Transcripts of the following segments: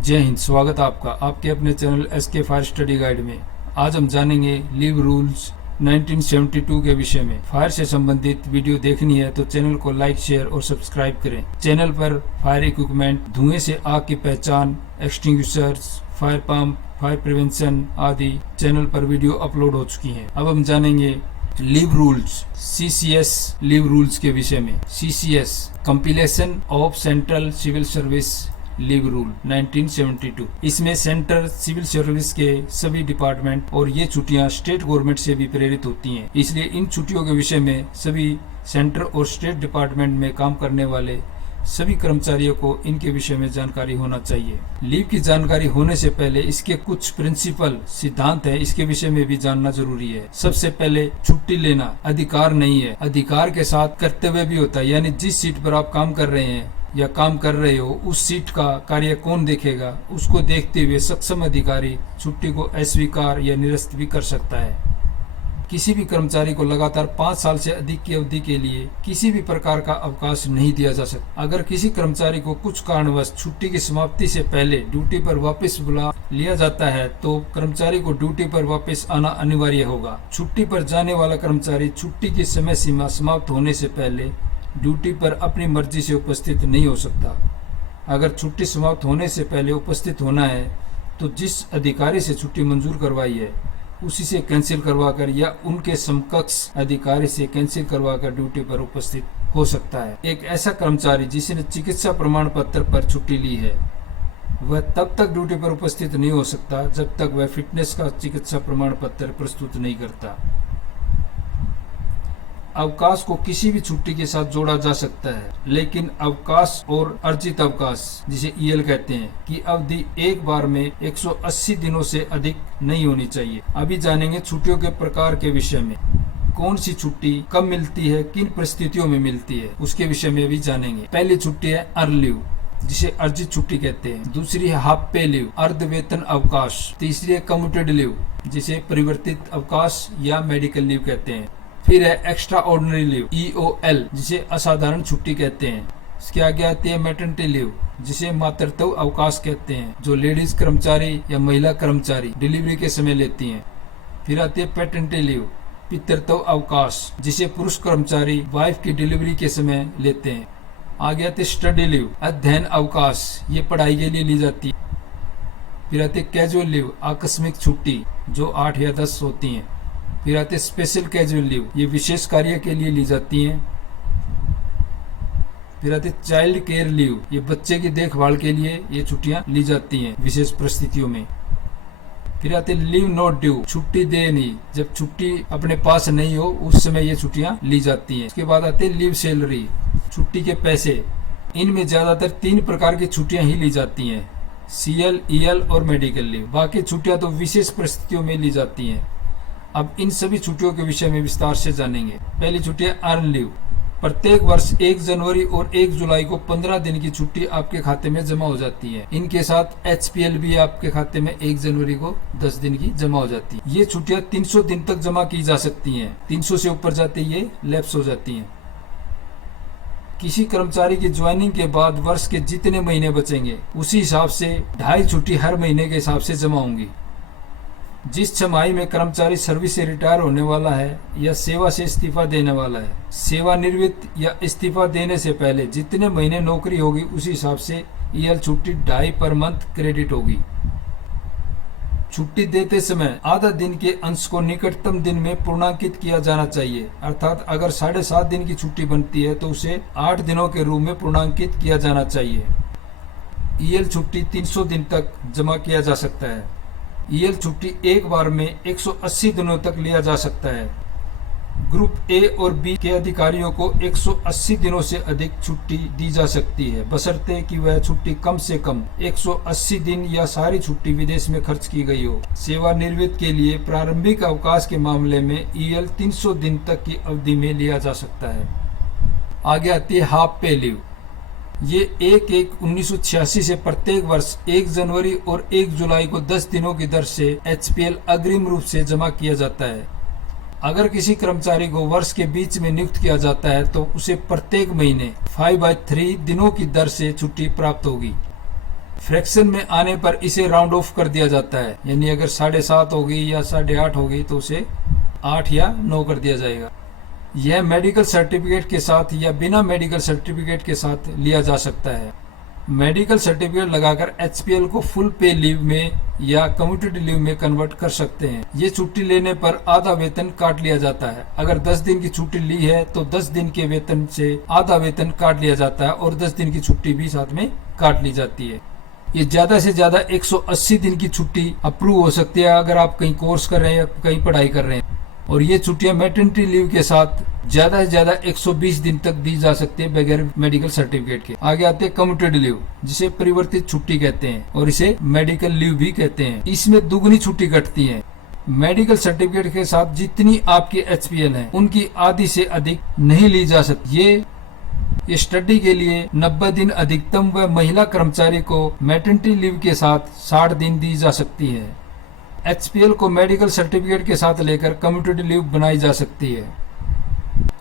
जय हिंद। स्वागत है आपका आपके अपने channel SK fire study guide में। आज हम जानेंगे लीव रूल्स 1972 के विषय में। फायर से संबंधित वीडियो देखनी है तो चैनल को लाइक, शेयर और सब्सक्राइब करें। चैनल पर फायर इक्विपमेंट, धुएं से आग की पहचान, extinguishers, fire pump, fire prevention आदि चैनल पर वीडियो अपलोड हो चुकी हैं। अब हम जानेंगे leave rules CCS leave rules के विषय में। CCS compilation of central civil service leave rule 1972। इसमें सेंट्रल सिविल सर्विस के सभी डिपार्टमेंट और ये छुट्टियां स्टेट गवर्नमेंट से भी प्रेरित होती हैं, इसलिए इन छुट्टियों के विषय में सभी सेंटर और स्टेट डिपार्टमेंट में काम करने वाले सभी कर्मचारियों को इनके विषय में जानकारी होना चाहिए। लीव की जानकारी होने से पहले इसके कुछ प्रिंसिपल सिद्धांत है, इसके विषय में भी जानना जरूरी है। सबसे पहले छुट्टी लेना अधिकार नहीं है, अधिकार के साथ कर्तव्य भी होता है। यानी जिस सीट पर आप काम कर रहे हैं या काम कर रहे हो उस सीट का कार्य कौन देखेगा, उसको देखते हुए सक्षम अधिकारी छुट्टी को अस्वीकार या निरस्त भी कर सकता है। किसी भी कर्मचारी को लगातार 5 साल से अधिक की अवधि के लिए किसी भी प्रकार का अवकाश नहीं दिया जा सकता। अगर किसी कर्मचारी को कुछ कारणवश छुट्टी की समाप्ति से पहले ड्यूटी पर वापस बुला लिया जाता है तो कर्मचारी को ड्यूटी पर वापस आना अनिवार्य होगा। छुट्टी पर जाने वाला कर्मचारी छुट्टी की समय सीमा समाप्त होने से पहले ड्यूटी पर अपनी मर्जी से उपस्थित नहीं हो सकता। अगर छुट्टी समाप्त होने से पहले उपस्थित होना है तो जिस अधिकारी से छुट्टी मंजूर करवाई है उसी से कैंसिल करवाकर या उनके समकक्ष अधिकारी से कैंसिल करवाकर ड्यूटी पर उपस्थित हो सकता है। एक ऐसा कर्मचारी जिसने चिकित्सा प्रमाण पत्र पर छुट्टी ली है वह तब तक ड्यूटी पर उपस्थित नहीं हो सकता जब तक वह फिटनेस का चिकित्सा प्रमाण पत्र प्रस्तुत नहीं करता। अवकाश को किसी भी छुट्टी के साथ जोड़ा जा सकता है, लेकिन अवकाश और अर्जित अवकाश जिसे EL कहते हैं की अवधि एक बार में 180 दिनों से अधिक नहीं होनी चाहिए। अभी जानेंगे छुट्टियों के प्रकार के विषय में। कौन सी छुट्टी कब मिलती है, किन परिस्थितियों में मिलती है, उसके विषय में भी जानेंगे। पहली छुट्टी है अर्न लीव जिसे अर्जित छुट्टी कहते हैं। दूसरी है हाफ पे लीव, अर्ध वेतन अवकाश। तीसरी है कम्यूटेड लीव जिसे परिवर्तित अवकाश या मेडिकल लीव कहते हैं। फिर है एक्स्ट्रा ऑर्डिनरी लीव EOL जिसे असाधारण छुट्टी कहते हैं। इसके आगे आती है मैटरनिटी लीव जिसे मातृत्व अवकाश कहते हैं, जो लेडीज कर्मचारी या महिला कर्मचारी डिलीवरी के समय लेती हैं। फिर आती है पैटर्निटी लीव पितृत्व अवकाश जिसे पुरुष कर्मचारी वाइफ की डिलीवरी के समय लेते हैं। आगे आती है स्टडी लीव अध्ययन अवकाश, ये पढ़ाई के लिए ली जाती है। फिर आती है कैजुअल लीव आकस्मिक छुट्टी जो 8 या 10 होती है। फिर आते स्पेशल कैजुअल लीव, ये विशेष कार्य के लिए ली जाती हैं। फिर आते चाइल्ड केयर लीव, ये बच्चे की देखभाल के लिए ये छुट्टियां ली जाती हैं विशेष परिस्थितियों में। फिर आते लीव नॉट ड्यू, छुट्टी दे नहीं, जब छुट्टी अपने पास नहीं हो उस समय ये छुट्टियां ली जाती हैं। इसके बाद आते लीव सैलरी, छुट्टी के पैसे। इनमें ज्यादातर 3 प्रकार की छुट्टियां ही ली जाती हैं, CL, EL और मेडिकल लीव। बाकी छुट्टियां तो विशेष परिस्थितियों में ली जाती हैं। अब इन सभी छुट्टियों के विषय में विस्तार से जानेंगे। पहली छुट्टी है अर्न लीव। प्रत्येक वर्ष 1 जनवरी और 1 जुलाई को 15 दिन की छुट्टी आपके खाते में जमा हो जाती है। इनके साथ HPL भी आपके खाते में 1 जनवरी को 10 दिन की जमा हो जाती है। ये छुट्टियां 300 दिन तक जमा की जा सकती हैं। 300 से ऊपर जाते ये लैप्स हो जाती हैं। किसी कर्मचारी की ज्वाइनिंग के बाद वर्ष के जितने महीने बचेंगे उसी हिसाब से 2.5 छुट्टी हर महीने के हिसाब से जमा होंगी। जिस छमाही में कर्मचारी सर्विस से रिटायर होने वाला है या सेवा से इस्तीफा देने वाला है, सेवानिवृत्त या इस्तीफा देने से पहले जितने महीने नौकरी होगी उसी हिसाब से EL छुट्टी 2.5 पर मंथ क्रेडिट होगी। छुट्टी देते समय आधा दिन के अंश को निकटतम दिन में पूर्णांकित किया जाना चाहिए, अर्थात अगर 7.5 दिन की छुट्टी बनती है तो उसे 8 दिनों के रूप में पूर्णांकित किया जाना चाहिए। EL छुट्टी 300 दिन तक जमा किया जा सकता है। EL छुट्टी एक बार में 180 दिनों तक लिया जा सकता है। ग्रुप A और B के अधिकारियों को 180 दिनों से अधिक छुट्टी दी जा सकती है, बशर्ते कि वह छुट्टी कम से कम 180 दिन या सारी छुट्टी विदेश में खर्च की गई हो। सेवानिवृत्त के लिए प्रारंभिक अवकाश के मामले में EL 300 दिन तक की अवधि में लिया जा सकता है। आगे आती है हाफ पे लीव। ये 1/1/1986 से प्रत्येक वर्ष 1 जनवरी और 1 जुलाई को 10 दिनों की दर से HPL अग्रिम रूप से जमा किया जाता है। अगर किसी कर्मचारी को वर्ष के बीच में नियुक्त किया जाता है तो उसे प्रत्येक महीने 5/3 दिनों की दर से छुट्टी प्राप्त होगी। फ्रैक्शन में आने पर इसे राउंड ऑफ कर दिया जाता है, यानी अगर 7.5 होगी या 8.5 होगी तो उसे 8 या 9 कर दिया जाएगा। यह मेडिकल सर्टिफिकेट के साथ या बिना मेडिकल सर्टिफिकेट के साथ लिया जा सकता है। मेडिकल सर्टिफिकेट लगाकर एचपीएल को फुल पे लीव में या कम्यूटेड लीव में कन्वर्ट कर सकते हैं। ये छुट्टी लेने पर आधा वेतन काट लिया जाता है। अगर 10 दिन की छुट्टी ली है तो 10 दिन के वेतन से आधा वेतन काट लिया जाता है और 10 दिन की छुट्टी भी साथ में काट ली जाती है। ये ज्यादा से ज्यादा 180 दिन की छुट्टी अप्रूव हो सकती है अगर आप कहीं कोर्स कर रहे हैं या कहीं पढ़ाई कर रहे हैं। और ये छुट्टियां मैटरनिटी लीव के साथ ज्यादा से ज्यादा 120 दिन तक दी जा सकती है बगैर मेडिकल सर्टिफिकेट के। आगे आते हैं कम्यूटेड लीव, जिसे परिवर्तित छुट्टी कहते हैं और इसे मेडिकल लीव भी कहते हैं। इसमें दुगनी छुट्टी कटती है। मेडिकल सर्टिफिकेट के साथ जितनी आपकी एचपीएल है उनकी आधी से अधिक नहीं ली जा सकती। ये स्टडी के लिए 90 दिन अधिकतम व महिला कर्मचारी को मैटरनिटी लीव के साथ 60 दिन दी जा सकती है। एचपीएल को मेडिकल सर्टिफिकेट के साथ लेकर कम्यूटेड लीव बनाई जा सकती है।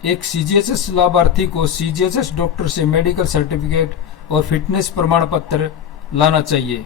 एक सीजीएचएस लाभार्थी को सीजीएचएस डॉक्टर से मेडिकल सर्टिफिकेट और फिटनेस प्रमाण पत्र लाना चाहिए।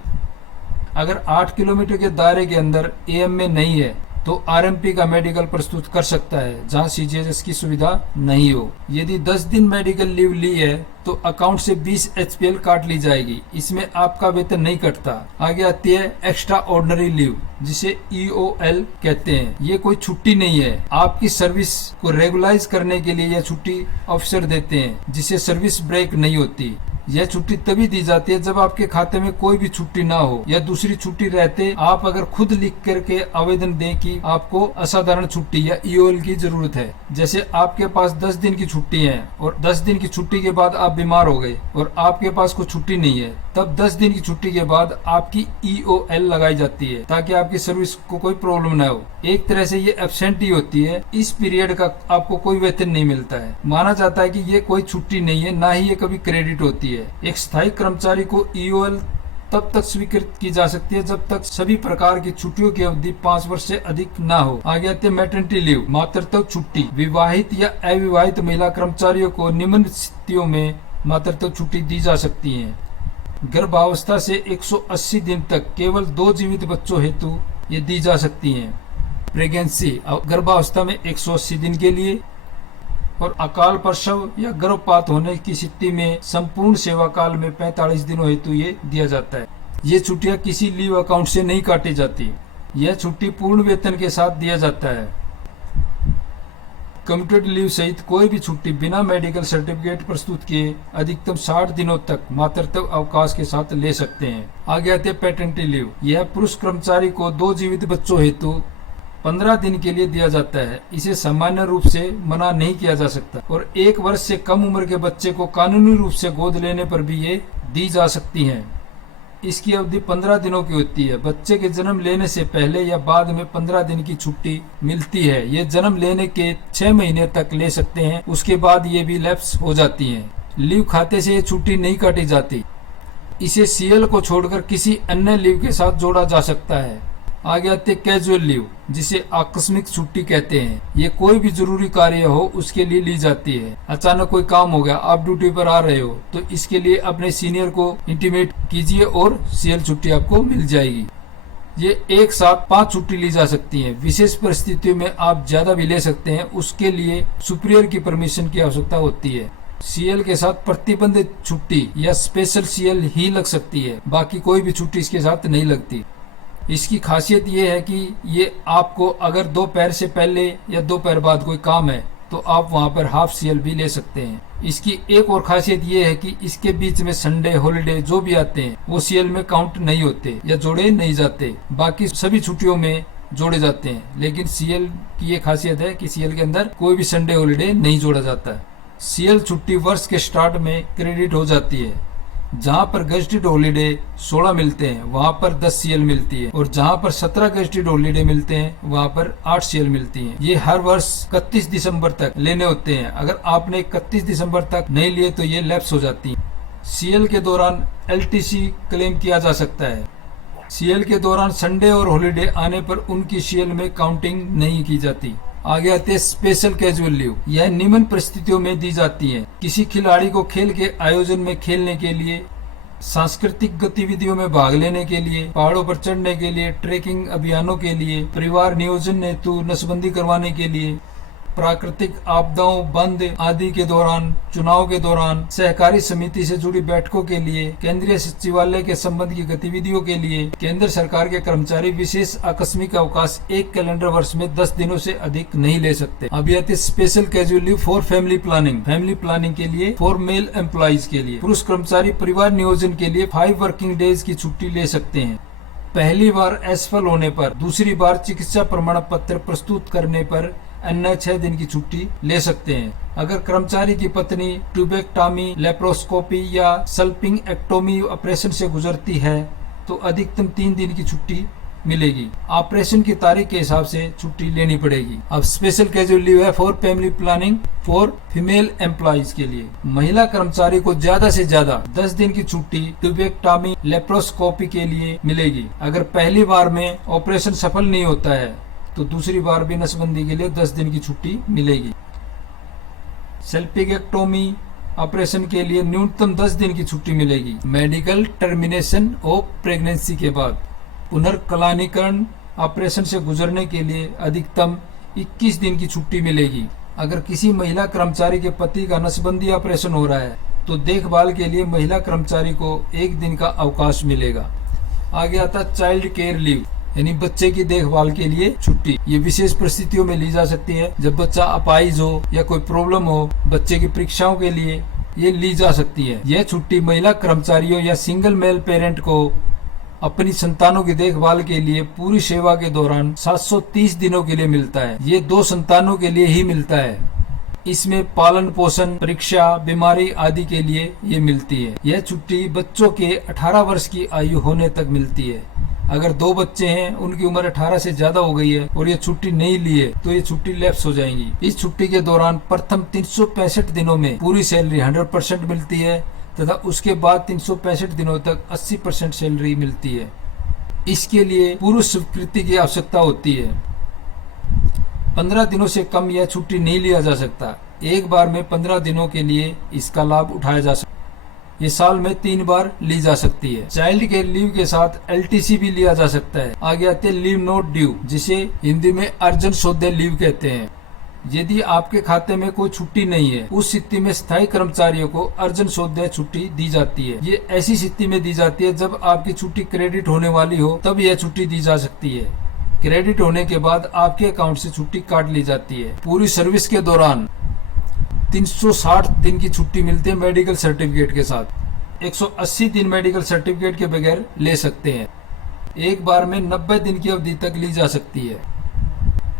अगर 8 किलोमीटर के दायरे के अंदर एएमए नहीं है तो आरएमपी का मेडिकल प्रस्तुत कर सकता है जहां सीजीएचएस की सुविधा नहीं हो। यदि 10 दिन मेडिकल लीव ली है तो अकाउंट से 20 एचपीएल काट ली जाएगी। इसमें आपका वेतन नहीं कटता। आगे आती है एक्स्ट्रा ऑर्डिनरी लीव, जिसे ईओएल कहते हैं। ये कोई छुट्टी नहीं है। आपकी सर्विस को रेगुलाइज करने के लिए यह छुट्टी ऑफिसर देते हैं, जिसे सर्विस ब्रेक नहीं होती। यह छुट्टी तभी दी जाती है जब आपके खाते में कोई भी छुट्टी ना हो या दूसरी छुट्टी रहते आप अगर खुद लिख करके आवेदन दें कि आपको असाधारण छुट्टी या ईओएल की जरूरत है। जैसे आपके पास 10 दिन की छुट्टी है और 10 दिन की छुट्टी के बाद आप बीमार हो गए और आपके पास कोई छुट्टी नहीं है, तब 10 दिन की छुट्टी के बाद आपकी ईओएल लगाई जाती है ताकि आपकी सर्विस को कोई प्रॉब्लम ना हो। एक तरह से ये एब्सेंट ही होती है। इस पीरियड का आपको कोई वेतन नहीं मिलता है। माना जाता है कि ये कोई छुट्टी नहीं है, ना ही ये कभी क्रेडिट होती है। एक स्थायी कर्मचारी को ईओएल तब तक स्वीकृत की जा सकती है जब तक सभी प्रकार की छुट्टियों की अवधि 5 वर्ष से अधिक ना हो। आगे आते हैं मैटरनिटी लीव, मातृत्व छुट्टी। विवाहित या अविवाहित महिला कर्मचारियों को निम्न स्थितियों में मातृत्व छुट्टी दी जा सकती है। गर्भावस्था से 180 दिन तक केवल 2 जीवित बच्चों हेतु ये दी जा सकती हैं। प्रेगनेंसी गर्भावस्था में 180 दिन के लिए और अकाल प्रसव या गर्भपात होने की स्थिति में संपूर्ण सेवा काल में 45 दिनों हेतु ये दिया जाता है। ये छुट्टियां किसी लीव अकाउंट से नहीं काटी जाती। यह छुट्टी पूर्ण वेतन के साथ दिया जाता है। कम्यूटेड लीव सहित कोई भी छुट्टी बिना मेडिकल सर्टिफिकेट प्रस्तुत किए अधिकतम 60 दिनों तक मातृत्व अवकाश के साथ ले सकते हैं। आगे आते हैं पैटर्निटी लीव। यह पुरुष कर्मचारी को 2 जीवित बच्चों हेतु 15 दिन के लिए दिया जाता है। इसे सामान्य रूप से मना नहीं किया जा सकता और 1 वर्ष से कम उम्र के बच्चे को कानूनी रूप से गोद लेने पर भी ये दी जा सकती है। इसकी अवधि 15 दिनों की होती है। बच्चे के जन्म लेने से पहले या बाद में 15 दिन की छुट्टी मिलती है। ये जन्म लेने के 6 महीने तक ले सकते हैं, उसके बाद ये भी लैप्स हो जाती हैं। लीव खाते से ये छुट्टी नहीं काटी जाती। इसे सीएल को छोड़कर किसी अन्य लीव के साथ जोड़ा जा सकता है। आगे आते कैजुअल लीव, जिसे आकस्मिक छुट्टी कहते हैं। ये कोई भी जरूरी कार्य हो उसके लिए ली जाती है। अचानक कोई काम हो गया, आप ड्यूटी पर आ रहे हो, तो इसके लिए अपने सीनियर को इंटीमेट कीजिए और सीएल छुट्टी आपको मिल जाएगी। ये एक साथ 5 छुट्टी ली जा सकती है। विशेष परिस्थितियों में आप ज्यादा भी ले सकते हैं, उसके लिए सुपीरियर की परमिशन की आवश्यकता होती है। सीएल के साथ प्रतिबंधित छुट्टी या स्पेशल सीएल ही लग सकती है, बाकी कोई भी छुट्टी इसके साथ नहीं लगती। इसकी खासियत ये है कि ये आपको अगर दोपहर से पहले या दोपहर बाद कोई काम है तो आप वहां पर हाफ सीएल भी ले सकते हैं। इसकी एक और खासियत ये है कि इसके बीच में संडे हॉलिडे जो भी आते हैं वो सीएल में काउंट नहीं होते या जोड़े नहीं जाते। बाकी सभी छुट्टियों में जोड़े जाते हैं, लेकिन सीएल की ये खासियत है कि सीएल के अंदर कोई भी संडे हॉलिडे नहीं जोड़ा जाता है। सीएल छुट्टी वर्ष के स्टार्ट में क्रेडिट हो जाती है। जहां पर गेस्टेड हॉलीडे 16 मिलते हैं वहां पर 10 सीएल मिलती है और जहां पर 17 गेस्टेड हॉलीडे मिलते हैं वहां पर 8 सीएल मिलती हैं। ये हर वर्ष 31 दिसंबर तक लेने होते हैं। अगर आपने 31 दिसंबर तक नहीं लिए तो ये लैप्स हो जाती हैं। सीएल के दौरान एलटीसी क्लेम किया जा सकता है। सीएल के दौरान संडे और हॉलीडे आने पर उनकी सीएल में काउंटिंग नहीं की जाती। आगे आते हैं स्पेशल कैजुअल लीव। यह निम्न परिस्थितियों में दी जाती है। किसी खिलाड़ी को खेल के आयोजन में खेलने के लिए सांस्कृतिक गतिविधियों में भाग लेने के लिए, पहाड़ों पर चढ़ने के लिए, ट्रेकिंग अभियानों के लिए, परिवार नियोजन हेतु नसबंदी करवाने के लिए, प्राकृतिक आपदाओं, बंद आदि के दौरान, चुनाव के दौरान, सहकारी समिति से जुड़ी बैठकों के लिए, केंद्रीय सचिवालय के संबंध की गतिविधियों के लिए, केंद्र सरकार के कर्मचारी विशेष आकस्मिक अवकाश एक कैलेंडर वर्ष में 10 दिनों से अधिक नहीं ले सकते। अब आते special casual leave for family planning. Family planning के लिए फॉर मेल एम्प्लॉइज के लिए पुरुष कर्मचारी परिवार नियोजन के लिए 5 वर्किंग डेज की छुट्टी ले सकते हैं। पहली बार असफल होने पर, दूसरी बार चिकित्सा प्रमाण पत्र प्रस्तुत करने पर अन्य 6 दिन की छुट्टी ले सकते हैं। अगर कर्मचारी की पत्नी ट्यूबेक्टॉमी, लेप्रोस्कोपी या सल्पिंगएक्टोमी ऑपरेशन से गुजरती है तो अधिकतम 3 दिन की छुट्टी मिलेगी। ऑपरेशन की तारीख के हिसाब से छुट्टी लेनी पड़ेगी। अब स्पेशल कैजुअल लीव है for family planning for female employees के लिए। महिला कर्मचारी को ज्यादा से ज्यादा 10 दिन की छुट्टी ट्यूबेक्टॉमी, लेप्रोस्कोपी के लिए मिलेगी। अगर पहली बार में ऑपरेशन सफल नहीं होता है तो दूसरी बार भी नसबंदी के लिए 10 दिन की छुट्टी मिलेगी। सल्पिंगेक्टोमी ऑपरेशन के लिए न्यूनतम 10 दिन की छुट्टी मिलेगी। मेडिकल टर्मिनेशन ऑफ प्रेगनेंसी के बाद पुनर्कलानीकरण ऑपरेशन से गुजरने के लिए अधिकतम 21 दिन की छुट्टी मिलेगी। अगर किसी महिला कर्मचारी के पति का नसबंदी ऑपरेशन हो रहा है तो देखभाल के लिए महिला कर्मचारी को 1 दिन का अवकाश मिलेगा। आगे आता चाइल्ड केयर लीव, यानी बच्चे की देखभाल के लिए छुट्टी। ये विशेष परिस्थितियों में ली जा सकती है, जब बच्चा अपाहिज हो या कोई प्रॉब्लम हो, बच्चे की परीक्षाओं के लिए ये ली जा सकती है। यह छुट्टी महिला कर्मचारियों या सिंगल मेल पेरेंट को अपनी संतानों की देखभाल के लिए पूरी सेवा के दौरान 730 दिनों के लिए मिलता है। ये 2 संतानों के लिए ही मिलता है। इसमें पालन पोषण, परीक्षा, बीमारी आदि के लिए ये मिलती है। यह छुट्टी बच्चों के 18 वर्ष की आयु होने तक मिलती है। अगर 2 बच्चे हैं, उनकी उम्र 18 से ज्यादा हो गई है और ये छुट्टी नहीं ली है तो ये छुट्टी लैप्स हो जाएंगी। इस छुट्टी के दौरान प्रथम 365 दिनों में पूरी सैलरी 100% मिलती है तथा उसके बाद 365 दिनों तक 80% सैलरी मिलती है। इसके लिए पूर्व स्वीकृति की आवश्यकता होती है। 15 दिनों से कम यह छुट्टी नहीं लिया जा सकता। एक बार में 15 दिनों के लिए इसका लाभ उठाया जा सकता है। ये साल में 3 बार ली जा सकती है। चाइल्ड केयर लीव के साथ LTC भी लिया जा सकता है। आगे आते हैं लीव नॉट ड्यू, जिसे हिंदी में अर्जेंट सौदे लीव कहते हैं। यदि आपके खाते में कोई छुट्टी नहीं है, उस स्थिति में स्थायी कर्मचारियों को अर्जेंट सौदे छुट्टी दी जाती है। ये ऐसी स्थिति में दी जाती है जब आपकी छुट्टी क्रेडिट होने वाली हो, तब यह छुट्टी दी जा सकती है। क्रेडिट होने के बाद आपके अकाउंट से छुट्टी काट ली जाती है। पूरी सर्विस के दौरान 360 दिन की छुट्टी मिलती है मेडिकल सर्टिफिकेट के साथ। 180 दिन मेडिकल सर्टिफिकेट के बगैर ले सकते हैं। एक बार में 90 दिन की अवधि तक ली जा सकती है।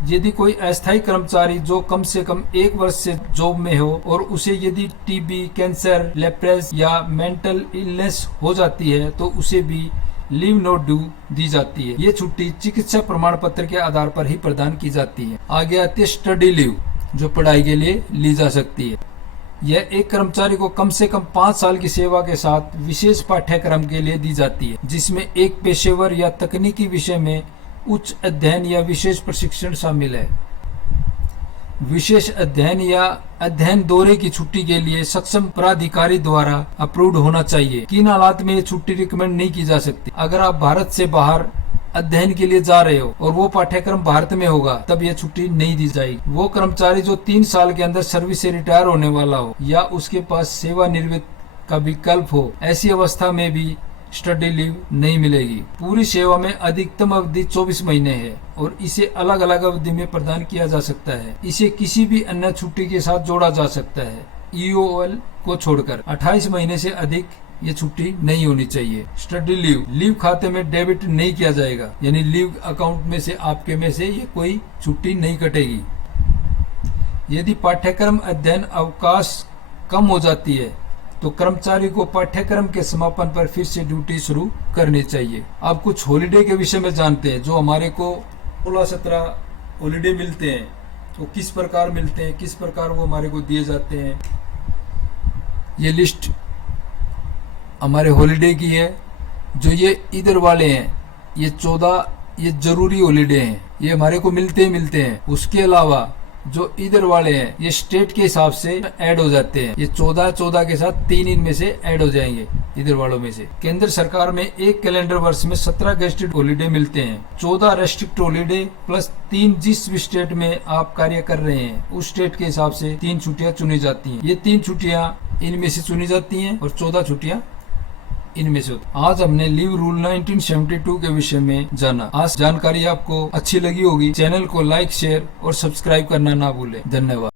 यदि कोई अस्थायी कर्मचारी जो कम से कम 1 वर्ष से जॉब में हो और उसे यदि टीबी, कैंसर, लेप्रेस या मेंटल इलनेस हो जाती है तो उसे भी लीव नॉट ड्यू दी जाती है। ये छुट्टी चिकित्सा प्रमाण पत्र के आधार पर ही प्रदान की जाती है। आगे आती है स्टडी लीव, जो पढ़ाई के लिए ली जा सकती है। यह एक कर्मचारी को कम से कम 5 साल की सेवा के साथ विशेष पाठ्यक्रम के लिए दी जाती है, जिसमें एक पेशेवर या तकनीकी विषय में उच्च अध्ययन या विशेष प्रशिक्षण शामिल है। विशेष अध्ययन या अध्ययन दौरे की छुट्टी के लिए सक्षम प्राधिकारी द्वारा अप्रूव्ड होना चाहिए। किन हालात में ये छुट्टी रिकमेंड नहीं की जा सकती? अगर आप भारत से बाहर अध्ययन के लिए जा रहे हो और वो पाठ्यक्रम भारत में होगा, तब यह छुट्टी नहीं दी जाएगी। वो कर्मचारी जो 3 साल के अंदर सर्विस से रिटायर होने वाला हो या उसके पास सेवानिवृत्त का विकल्प हो, ऐसी अवस्था में भी स्टडी लीव नहीं मिलेगी। पूरी सेवा में अधिकतम अवधि 24 महीने है और इसे अलग अलग अवधि में प्रदान किया जा सकता है। इसे किसी भी अन्य छुट्टी के साथ जोड़ा जा सकता है। EOL को छोड़कर 28 महीने से अधिक ये छुट्टी नहीं होनी चाहिए। स्टडी लीव खाते में डेबिट नहीं किया जाएगा, यानी लीव अकाउंट में से आपके में से ये कोई छुट्टी नहीं कटेगी। यदि पाठ्यक्रम अध्ययन अवकाश कम हो जाती है तो कर्मचारी को पाठ्यक्रम के समापन पर फिर से ड्यूटी शुरू करनी चाहिए। अब कुछ हॉलिडे के विषय में जानते हैं, जो हमारे को 16-17 हॉलिडे मिलते हैं। तो किस प्रकार मिलते हैं, किस प्रकार वो हमारे को दिए जाते हैं, ये लिस्ट हमारे हॉलिडे की है। जो ये इधर वाले हैं, ये 14 ये जरूरी हॉलिडे हैं, ये हमारे को मिलते हैं। उसके अलावा जो इधर वाले हैं ये स्टेट के हिसाब से ऐड हो जाते हैं। ये 14 के साथ 3 इनमें से ऐड हो जाएंगे। इधर वालों में से। केंद्र सरकार में एक कैलेंडर वर्ष में 17 गेस्टेड हॉलीडे मिलते हैं। 14 रेस्ट्रिक्ट हॉलीडे प्लस 3 जिस भी स्टेट में आप कार्य कर रहे हैं उस स्टेट के हिसाब से 3 छुट्टियां चुनी जाती हैं। ये 3 छुट्टियां इनमें से चुनी जाती हैं और 14 छुट्टियां इनमें से होती। आज हमने लीव रूल 1972 के विषय में जाना। आज जानकारी आपको अच्छी लगी होगी। चैनल को लाइक, शेयर और सब्सक्राइब करना ना भूलें। धन्यवाद।